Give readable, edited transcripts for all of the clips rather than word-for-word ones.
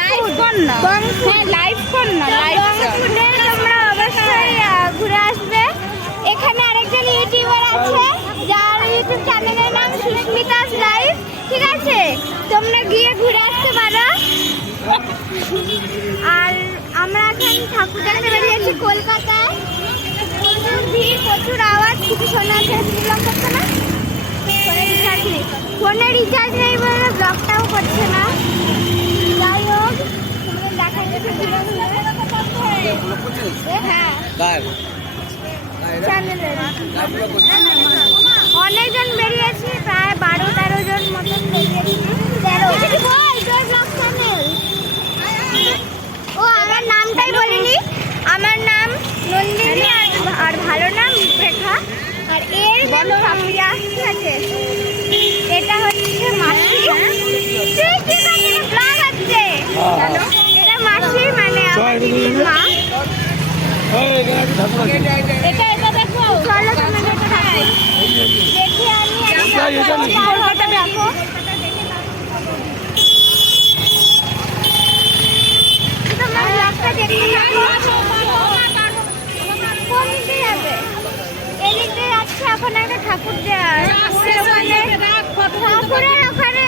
Live কর না, হ্যাঁ লাইভ কর না, লাইভ তোমরা অবশ্যই ঘুরে আসবে। এখানে আরেকজন ইউটিউবার আছে যার ইউটিউব চ্যানেলের নাম সুস্মিতাস লাইভ, ঠিক আছে? তোমরা গিয়ে ঘুরে আসতে পারো। আর আমরা এখন ঠাকুর দেখতে বেরিয়েছি কলকাতায়। প্রচুর ভিড়, প্রচুর আওয়াজ, কিছু শোনা যাচ্ছে। বিলম্ব করছে না, ফোনে রিচার্জ নেই বলে ব্লগটাও করছে না। যাই হোক, দেখাই যাচ্ছে অনেকজন বেরিয়েছি, প্রায় 12-13 জন মতন বেরিয়েছি। 13 ও আমার নামটাই বলিনি, আমার নাম নন্দিনী আর ভালো নাম রেখা, আর এর নাম সাফিয়া, ঠিক আছে? এটা হচ্ছে মাসি, ব্লগ হচ্ছে, এটা মাসি মানে আমার দিদির মা। এটা দেখো, চলো তোমাকে দেখে আমি দেখো। তোমার ব্লগটা দেখতে থাকো। কোন দিকে যাবে? এদিকে যাচ্ছে এখন একটা ঠাকুর দেওয়ার, ঠাকুরের ওখানে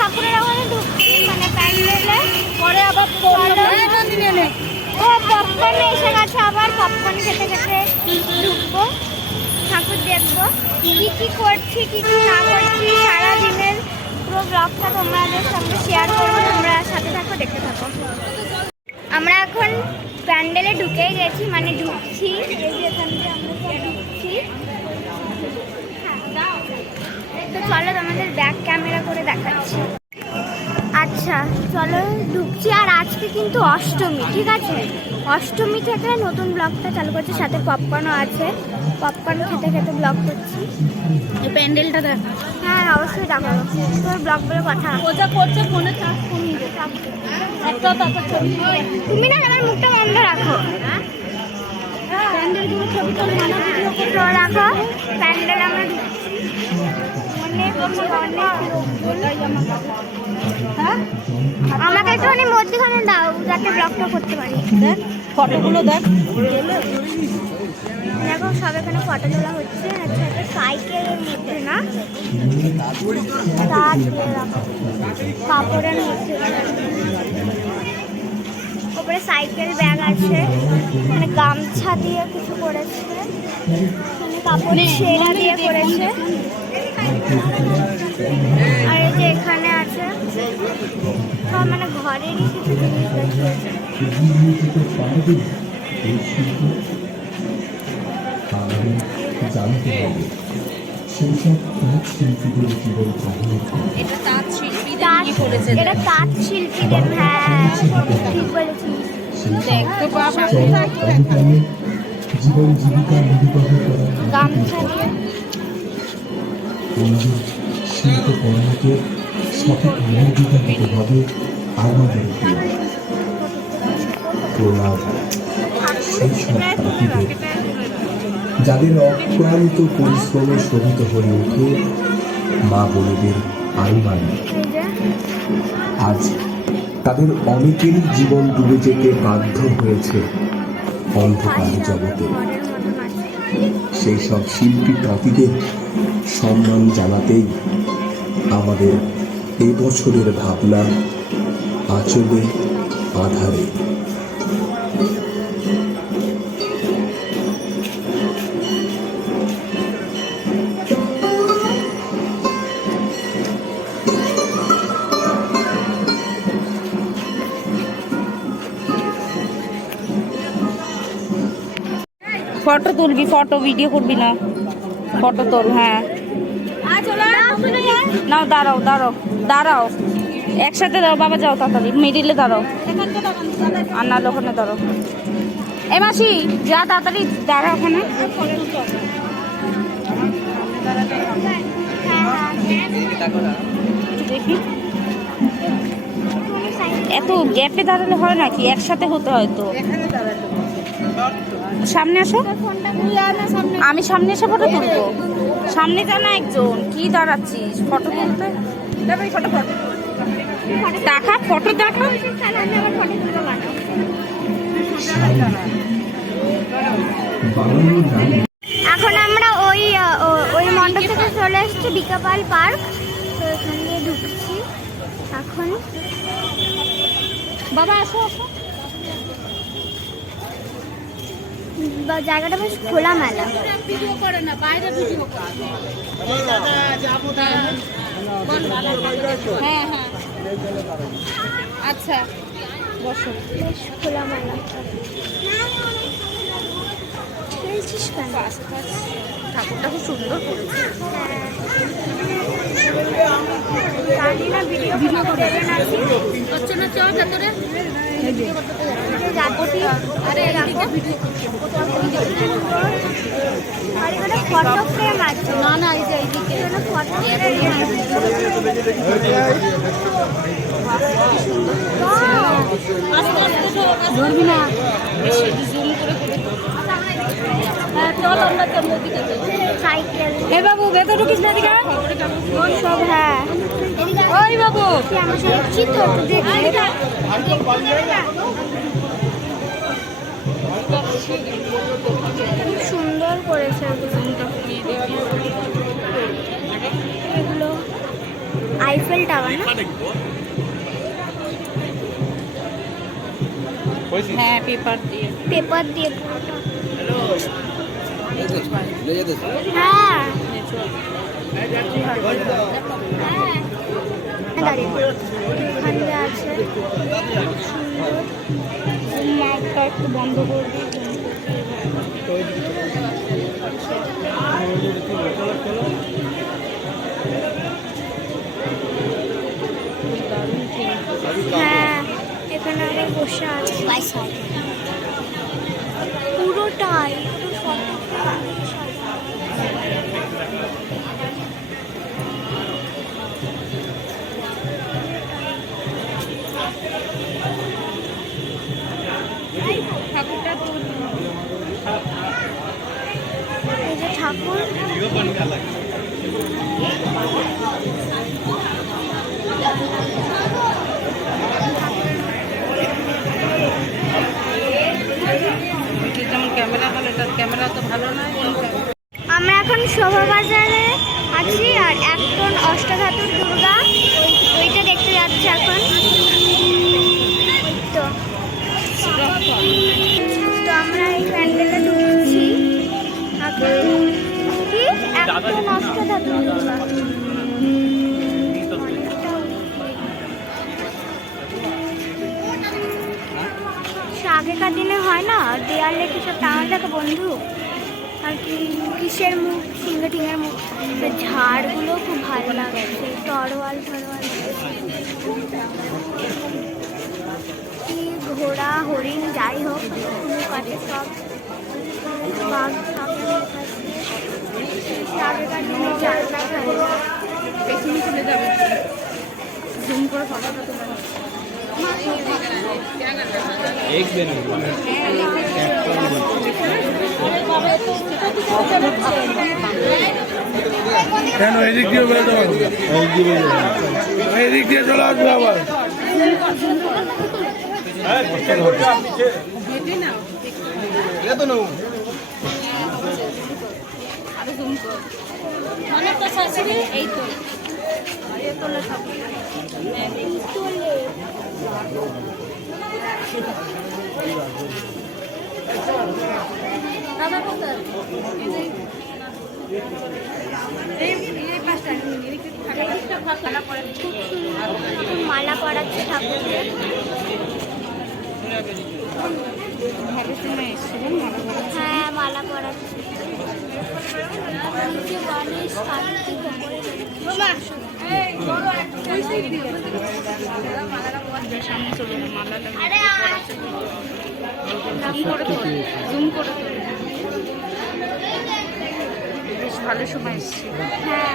ঠাকুরের ওখানে ঢুকছি, মানে প্যান্ডেলে। পরে আবার ও পপকর্ন এসে গেছে, আবার পপকর্ন খেতে খেতে ঢুকবো, ঠাকুর দেখবো। কি কি করছি, কি কি না করছি সারাদিনের পুরো ব্লগটা তোমাদের সঙ্গে শেয়ার করবো। তোমরা সাথে থাকো, দেখতে থাকো। আমরা এখন প্যান্ডেলে ঢুকে গেছি, মানে ঢুকছি, এই যে এখান থেকে আমরা সব ঢুকছি। তো চলো তোমাদের ব্যাক ক্যামেরা করে দেখাচ্ছি। আচ্ছা চলো ঢুকছি। আর আজকে কিন্তু অষ্টমী, ঠিক আছে? অষ্টমী থেকে নতুন ব্লগটা চালু করছি, সাথে পপকর্নও আছে। পপকর্ন খেতে খেতে ব্লগ করছি। এই প্যান্ডেলটা দেখ। হ্যাঁ অবশ্যই দেখাবো, তোর ব্লগ বলে কথা। ওটা করছে ফোনে থাক, তুমি না আমার মুখটা বন্ধ রাখো। প্যান্ডেলগুলো ছবি তোলে, ভিডিও রাখো। প্যান্ডেল আমরা আমাকে একটুখানি মধ্যখানে দাও যাতে ব্লগটা করতে পারি। দেখ ফটোগুলো দেখ। দেখো সব এখানে ফটো তোলা হচ্ছে। আচ্ছা একটা সাইকেলের মধ্যে না, কাপড়ের মধ্যে ওপরে সাইকেল ব্যাগ আছে, মানে গামছা দিয়ে কিছু করেছে, মানে কাপড় ছেঁড়া দিয়ে করেছে। আর এই যে এখানে আছে সব মানে ঘরেরই কিছু জিনিস দেখিয়েছে। এটা তাঁত শিল্পীদের কি করেছে, এটা তাঁত শিল্পীদের, হ্যাঁ ঠিক বলেছিস। দেখ তো বাবা জীবন জীবিকা গামছা দিয়ে শিল্প কর্মকে সঠিক মর্যাদা দিতে হবে আমাদের। সেই সব তাঁতিদের যাদের অক্লান্ত পরিশ্রমে শোভিত হয়ে ওঠে মা বোনেদের আইমান, আজ তাদের অনেকেরই জীবন ডুবে যেতে বাধ্য হয়েছে অন্ধকার জগতে। সেই সব শিল্পী তাঁতিদের সম্মান জানাতেই আমাদের এবছরের ভাবনা আঁচলে আধারে। ফটো তুলবি, ফটো ভিডিও করবি না, ফটো তোল। হ্যাঁ নাও, দাঁড়াও দাঁড়াও দাঁড়াও, একসাথে দাও বাবা, যাও তাড়াতাড়ি মিডিলে দাঁড়াও, আর না ওখানে দাঁড়াও। এ মাসি যা তাড়াতাড়ি দাঁড়াও ওখানে। দেখি এত গ্যাপে দাঁড়ালে হয় নাকি, একসাথে হতে হয় তো। সামনে আসো, আমি সামনে এসে ফটো তুলবো। সামনে জানা একজন, কি দাঁড়াচ্ছিস ফটো তুলতে? ফটো দেখা ফটো দেখা। তাহলে আমি আবার ফটো তুলবো কেন? বানানোর নামে এখন আমরা ওই মণ্ডপ থেকে চলে এসেছি বিকাপাল পার্ক, তো এখান দিয়ে ঢুকছি এখন। বাবা আসো আসো। জায়গাটা বেশ খোলামেলা। ভিডিও করে না, বাইরে ভিডিও করে। হ্যাঁ হ্যাঁ আচ্ছা বসো। বেশ খোলামেলা। খেলছিস কেন? ঠাকুরটা খুব সুন্দর করেছে। জানি না ভিডিও করতে দেবে নাকি। হচ্ছে না, চল ভেতরে যাচ্ছি। আরে এদিকে ভিডিও আর এখানে ফটো ফ্রেম আছে। না না এই যে এইদিকে ফটো ফ্রেম ধরবি না, বেশি জুম করে করে। হ্যাঁ চল আমরা চল ওদিকে সাইকেল। এ বাবু ভেতরে ঢুকিস না দিকে সব হ্যাঁ। ওই বাবু তুই আমার সাথে দেখছি তো একটু দেখি। খুব সুন্দর করেছে এগুলো। আইফেল টাওয়ার না? হ্যাঁ পেপার দিয়ে পেপার দিয়ে পুরোটা। হ্যাঁ দাঁড়িয়ে এখানে আছে সুন্দর। মাঠটা একটু বন্ধ করে দিই। হ্যাঁ এখানে আবার বসে আছে পুরোটাই। ঠাকুরটা তো এই যে ঠাকুর। যেমন ক্যামেরা হলে তার ক্যামেরা তো ভালো নয়। আমরা এখন শোভাবাজারে আছি আর একজন অষ্টধাতুর দুর্গা ওইটা দেখতে যাচ্ছি এখন। তো তো আমরা এই প্যান্ডেলে ঢুকছি এখন। কি একজন অষ্টধাতুর দুর্গা আগেকার দিনে হয় না দেয়ালে কিছু টাঙানো থাকে বন্ধু, আর কি কিসের মুখ, সিংহ টিঙের মুখ। ঝাড়গুলো খুব ভালো লাগছে, তরোয়াল ফরোয়াল, কি ঘোড়া হরিণ যাই হোক মুখ আছে সব। বাঘ আগেকার দিনে জানলা খেলা। পেছনে চলে যাবে, জুম করে ফটোটা তোলা। কেন এদিক দিয়ে বেরোতে পারবো? এদিক দিয়ে চলে আসবে আবার। আরো জুম কর। অনেকটা শাশুড়ি এই তো তোলা ঠাকুর। দাদা কোথায়? মালা পরাচ্ছে ঠাকুরকে। হ্যাঁ মালা পরাচ্ছে। গণেশ কার্তিক সামনে চলে যাবে মালাটা জুম করে বেশ ভালো সময় এসছে। হ্যাঁ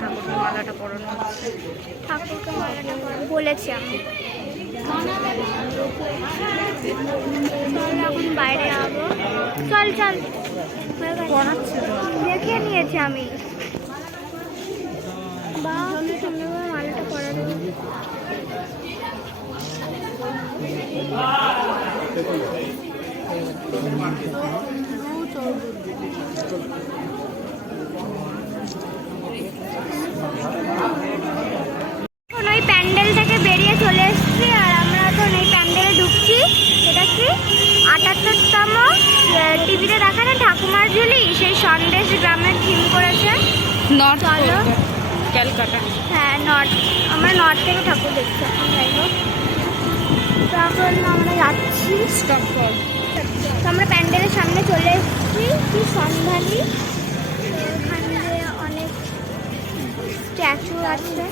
ঠাকুরকে মালাটা পরানো হচ্ছে। ঠাকুরকে মালাটা পরানো বলেছি আমি। চল এখন বাইরে যাবো। চল চল পড়াচ্ছে দেখে নিয়েছি আমি। বা কি সুন্দর মালাটা পরানো। এখন ওই প্যান্ডেল থেকে বেরিয়ে চলে এসেছি আর আমরা এখন এই প্যান্ডেলে ঢুকছি। এটা কি ৭৮তম টিভিতে দেখা না ঠাকুমার ঝুলি, সেই সন্দেশ গ্রামের থিম করেছে। নর্থ চলো। ক্যালকাটা। হ্যাঁ নর্থ, আমরা নর্থ থেকে ঠাকুর দেখছি এখন, যাই হোক। তো এখন আমরা যাচ্ছি স্টপ কর। তো আমরা প্যান্ডেলের সামনে চলে এসেছি। কি সন্ধানী, এখানে অনেক স্ট্যাচু আছে।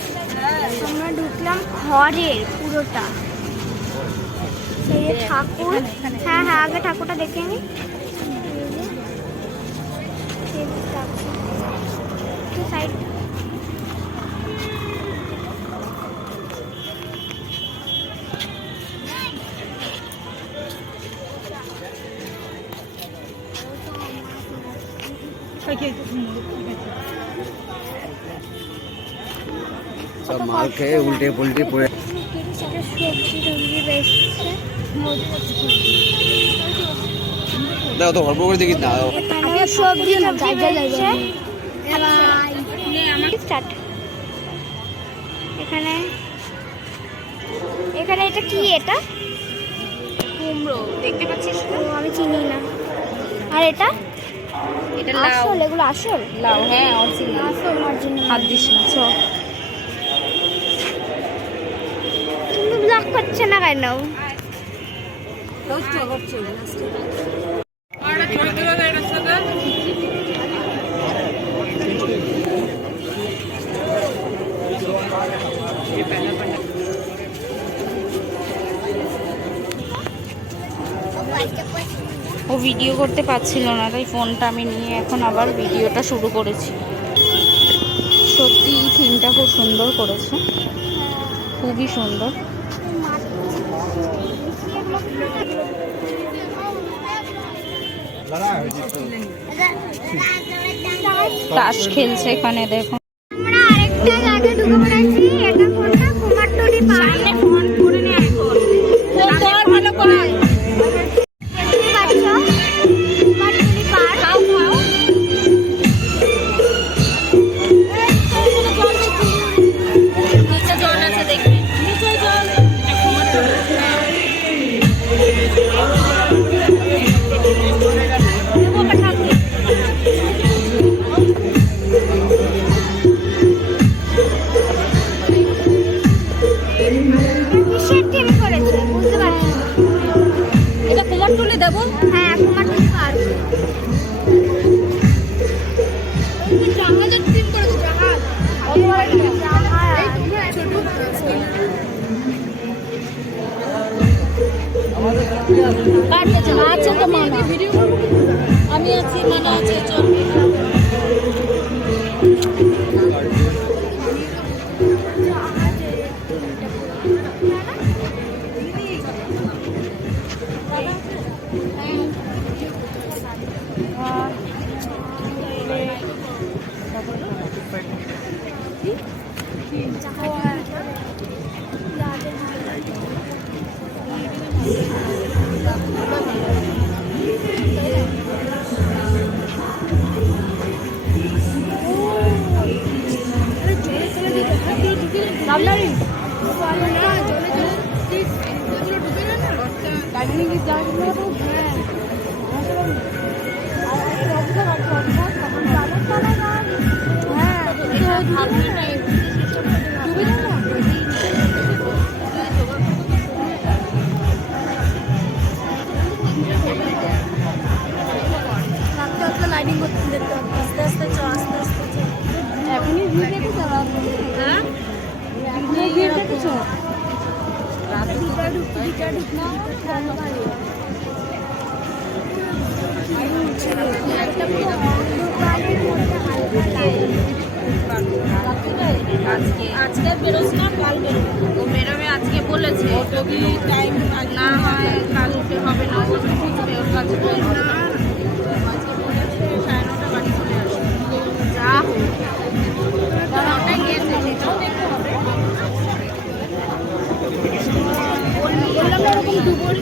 আমরা ঢুকলাম ঘরের পুরোটা, সেই যে ঠাকুর। হ্যাঁ হ্যাঁ, আগে ঠাকুরটা দেখে নি। সাইড सब माल खेয়ে উল্টে পুল্টে পড়ে সেটা সবজি টবজি বেচছে। দাও তো অল্প করে দেখি না এখানে সবজি বেচছে। স্টার্ট। এখানে এখানে এটা কি? এটা কুমড়ো দেখতে পাচ্ছিস না? ও, আমি চিনি না। আর এটা এটা লাউ। আসল, এগুলো আসল লাউ, হ্যাঁ অরিজিনাল। আসল অরিজিনাল। হাত দিস না। চ। তুমি ব্লগ করছে না কেন? ও ভিডিও করতে পারছিল না, তাই ফোনটা আমি নিয়ে এখন আবার ভিডিওটা শুরু করেছি। সত্যি থিমটা খুব সুন্দর করেছে, খুবই সুন্দর। তাস খেলছে এখানে, দেখো। আমরা আরেকটা জায়গায় ঢুকে পড়েছি। এটা কোনটা? কুমারটুলি পার্ক। ফোন করে নে এখন। তোর ভালো করে। দেখতে পাচ্ছ কুমারটুলি পার্ক। খাও খাও। নিচে জল আছে, দেখবে নিচে জল। কিসের থিম করেছে বুঝতে পারছি না। এটা কুমারটুলি দেবো। হ্যাঁ কুমারটুলি পার্ক। জাহাজের থিম করেছে, জাহাজ। আছে তো মানা, আমি আছি, মানা আছে, চল। লাইটিং করতে দেখতে আস্তে আস্তে চ, আস্তে আস্তে চ। এখনই ভিড় দেখেছো? হ্যাঁ, ভিড় দেখেছো? আজকে বেরোস না, কাল বেরোবে। ও বেরোবে আজকে বলেছে, যদি টাইম না হয় কালকে হবে না, ও বুঝবে, ওর কাছে বলবে না। আজকে বলেছে 9:30 বাড়ি চলে আসবে। যা হোক, ওটাই গেছে, সেটাও দেখতে হবে। বললাম না এরকম দুপুর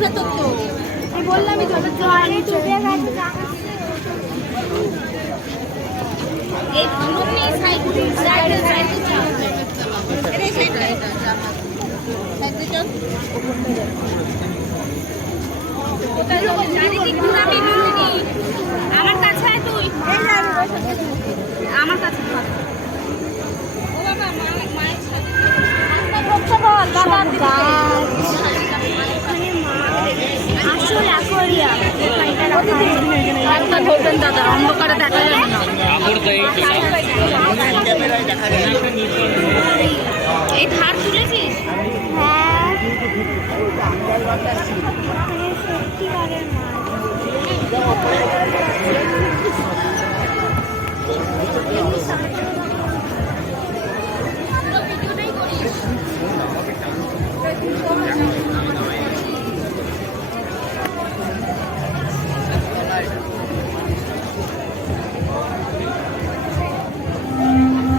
ভেতর তো আমি বললামই তো জলে ডুবে গেছে। এই ফুলুর নেই সাইডে সাইডে সাইডে এই সাইডে সাইডে চল কোথায় যাবে চারিদিক ঘুরাবি নন্দিনী আমার কাছে আয় তুই এই যা আমার কাছে থাক ও বাবা মায়ের সাথে রাস্তা করতে বল বাবা আসল অ্যাকোয়ারিয়াম এখানটা রাখা আছে। রাস্তা ধরবেন দাদা অন্ধকারে দেখা যাবে না এই ধার তুলেছিস হ্যাঁ সত্যিকারের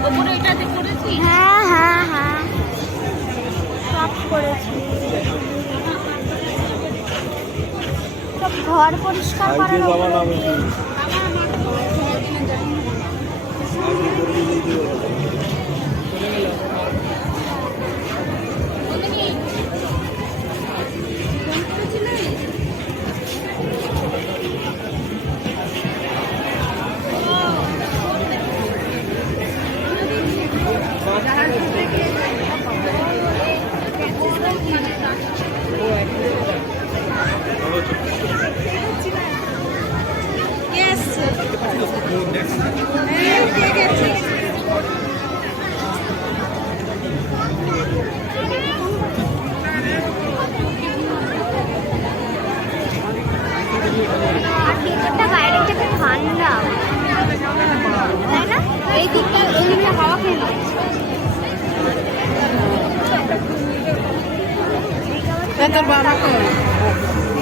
ওপরে এটাতে করেছিস হ্যাঁ হ্যাঁ হ্যাঁ সব করেছি। সব ঘর পরিষ্কার করার উপরে। আর ভিতরটা বাইরে থেকে ঠান্ডা তাই না? এই দিকটা হাওয়া খেয়ে নাও তোর বাবা কই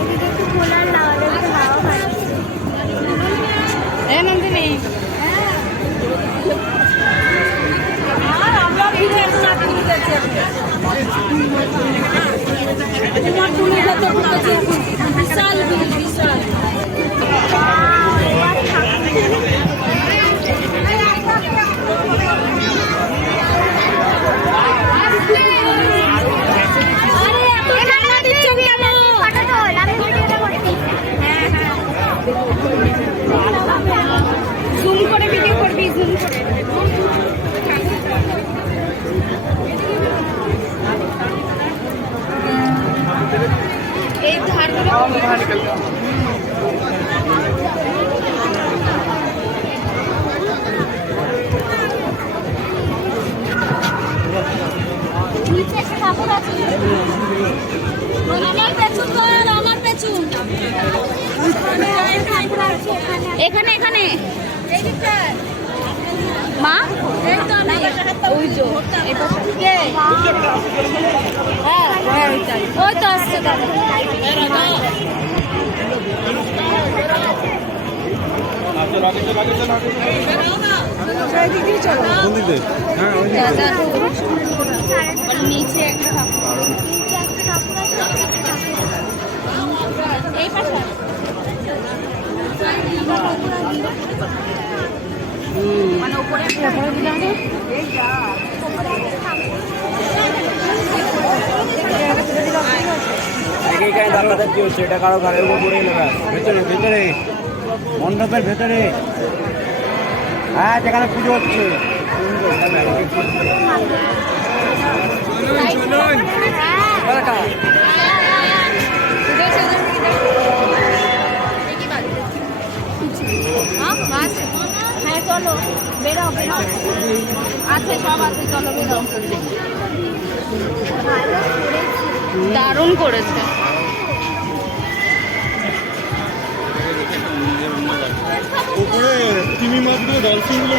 এদিকে একটু খোলার না হলে একটু হাওয়া খাচ্ছে। এ নন্দিনী আর আমরা ভিড়ে একসাথে নিয়ে যাচ্ছি তোমার তুমি যত করতেছি বিশাল বিশাল জুম করে ভিডিও করবি জুম করে এই ধারগুলো নিচে একটা কাপড় আছে। আমার পেছন কর আমার পেছন কাপড় আছে এখানে। এখানে এখানে মা এই তো আমি ওই যে এই পাশে কে হ্যাঁ ওই তো আসছে দাদা নিচে একটা কাপড় নিচে একটা কাপড় আছে। এই পাশে মানে উপরে দিলাম এখানে দাঁড়াতে কি হচ্ছে এটা কারো ঘরের উপর পড়ে নেবে ভেতরে ভেতরে মণ্ডপের ভেতরে হ্যাঁ যেখানে পুজো হচ্ছে হ্যাঁ চলো বেরো বেরো আছে সব আছে চলো বেরো দারুণ করেছে উপরে তিমি মাছগুলো ডলফিনগুলো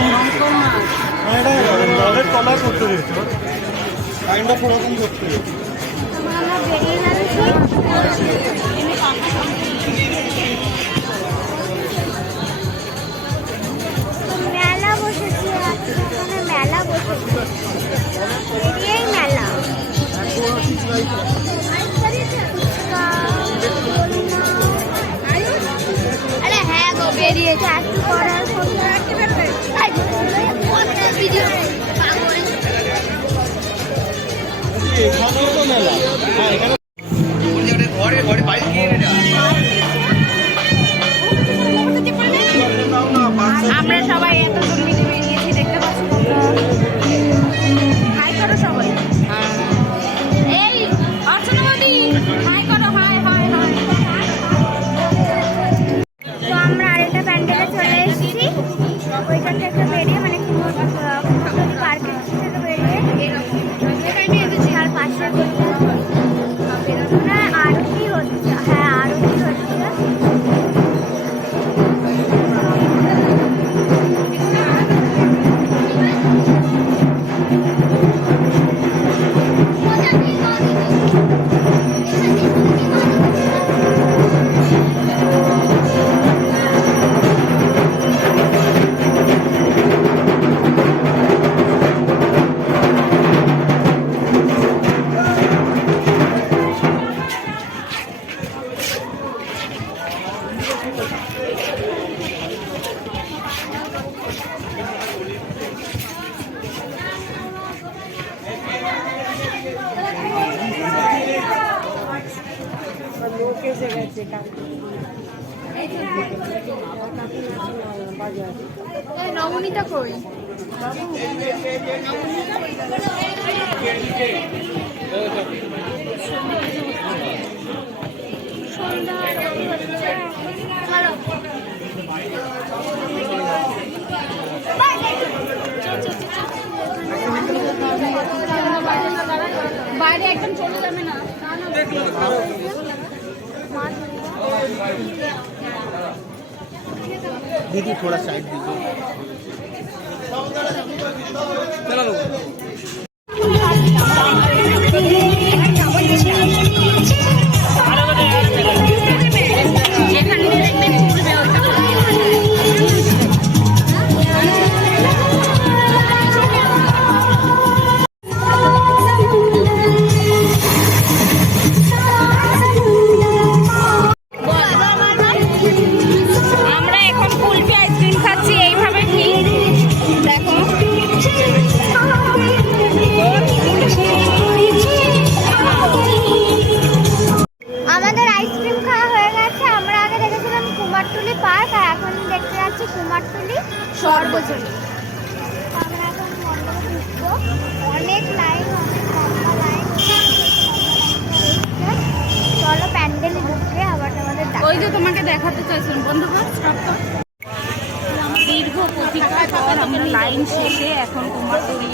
জলের তলা করতে দিয়েছে কাইন্ড অফ ওরকম করতে আমরা বেরিয়ে যাচ্ছি। মেলা বসেছে এখানে মেলা বসেছে এই মেলা ফুচকা এখানেও তো মেলা। হ্যাঁ এখানে আমরা সবাই এত মিলে বেরিয়েছি, দেখতে পাচ্ছি। হাই করো সবাই। এই অর্চনাবতী হাই করো, হাই হাই হাই। তো আমরা আরেকটা প্যান্ডেলে চলে এসেছি, ওইখান থেকে বেরিয়ে মানে পার্কের থেকে বেরিয়ে আর পাশে আরতি হচ্ছে। হ্যাঁ আরতি হচ্ছে। নবনীতা কই? বাইরে একদম চলে যাবে না। दीदी थोड़ा साइड दीजिए। আমরা এখন কুলফি আইসক্রিম খাচ্ছি, এইভাবে ঠিক দেখো। আমাদের আইসক্রিম খাওয়া হয়ে গেছে। আমরা আগে দেখেছিলাম কুমারটুলি পার্ক, আর এখন দেখতে যাচ্ছি কুমারটুলি সর্বজনীন। আমরা এখন মণ্ডপে ঢুকবো। অনেক লাইন, অনেক লম্বা লাইন। চলো প্যান্ডেলে ঢুকে আবার আমাদের ওই যে তোমাকে দেখাতে চাইছিলাম, বন্ধ কর, স্টপ কর। দীর্ঘ প্রতীক্ষার পর আমরা লাইন শেষে এখন কুমারটুলি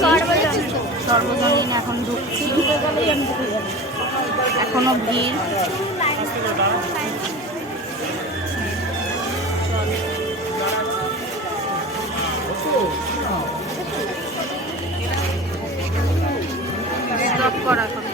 সর্বজনীন এখন ঢুকছি। এখনো ভিড়। স্টপ করা এখন।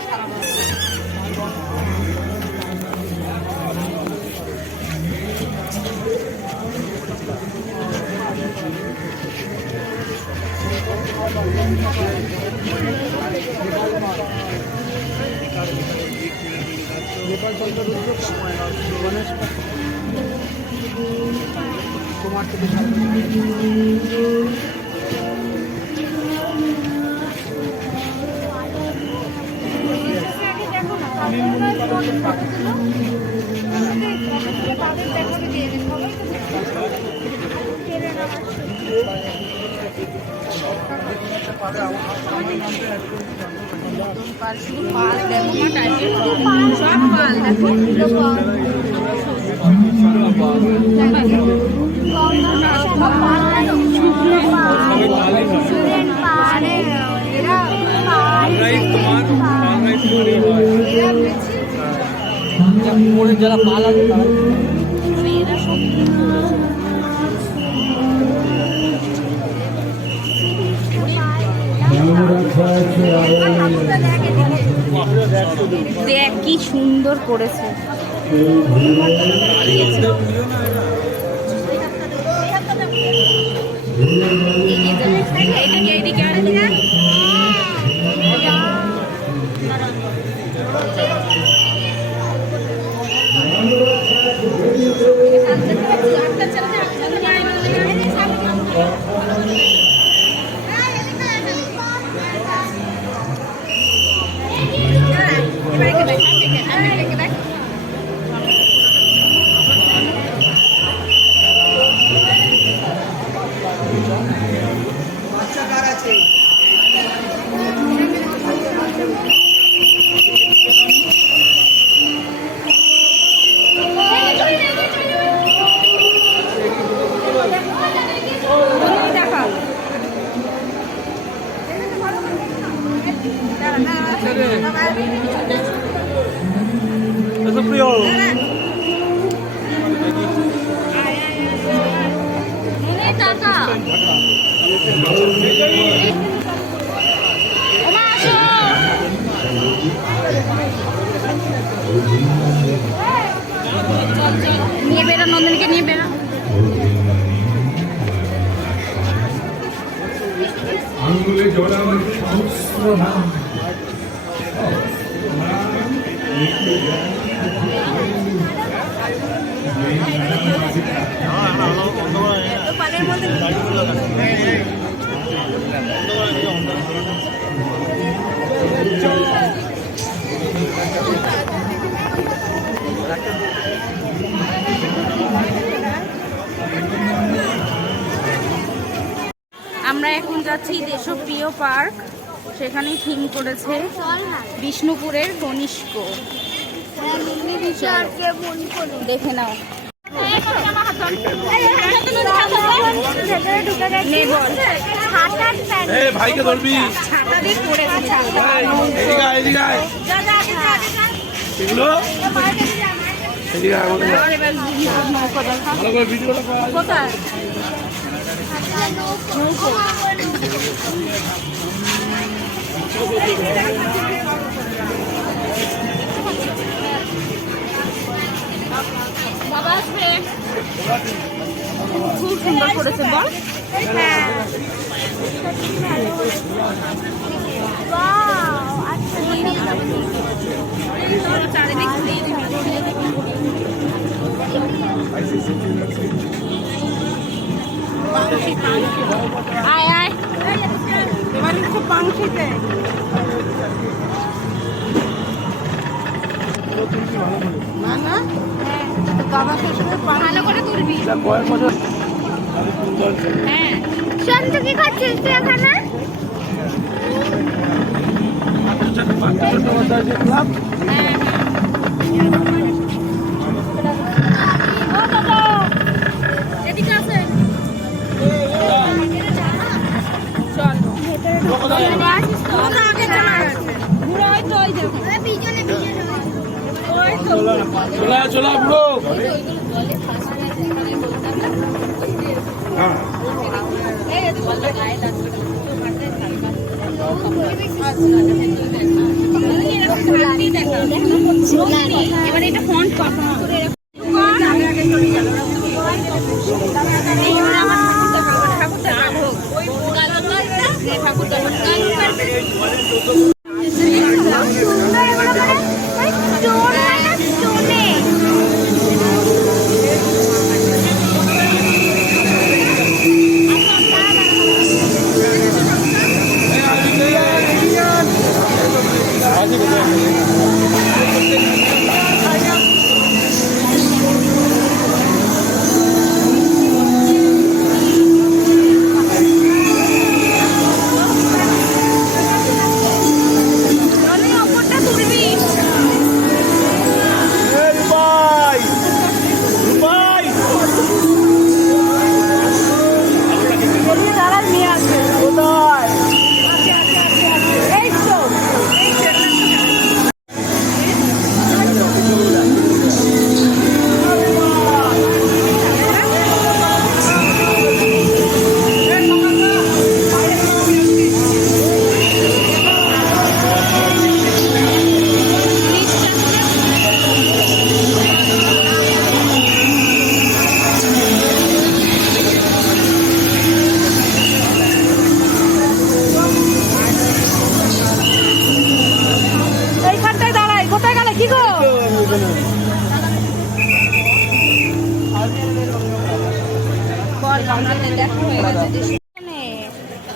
শুধু পাল দেখো না, টাইপের সব পাল দেখো। যারা পাল আছে তারা এরা সব দেখ কি সুন্দর করেছে। এইদিকে প্রিয় টাকা নিয়ে বেরো, নন্দিনীকে নিয়ে বেরো। আঙ্গুলে জড়ানো সহস্র নাম আমরা এখন যাচ্ছি দেশপ্রিয় পার্ক, সেখানে থিম করেছে বিষ্ণুপুরের কনিষ্ক। দেখে নাও। ভাইকে ধরবি ছাতা দিয়ে পড়েছে এগুলো এদিকে আমাদের ভালো করে ভিডিওটা করা কোথায়? বাবা আসবে। খুব সুন্দর করেছে বল। চারিদিক ঘুরিয়ে দিবি। আয় আয়, এবার হচ্ছে পাংশিতে। না না, বাবা শেষ ভালো করে তুলবি। কয়েক বছর হ্যাঁ, সন্তু কি করছিস তুই এখানে? ক্লাব এদিকে আছে। চল আগে চলে গেছে। ঘুরে হয়তো ওই দেখো পিছনে পিছনে ওই তো চলা চলা ব্রো এবার এটা ফন্ট কর করে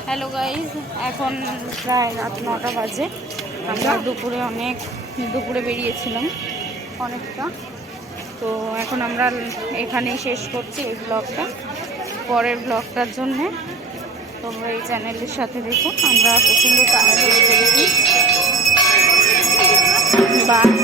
হ্যালো গাইজ, এখন প্রায় রাত 9টা বাজে। আমরা দুপুরে বেরিয়েছিলাম অনেকটা, তো এখন আমরা এখানেই শেষ করছি এই ব্লগটা। পরের ব্লগটার জন্যে তোমরা এই চ্যানেলের সাথে দেখো। আমরা প্রচণ্ড টায়ার্ড হয়ে গেছি। বাই।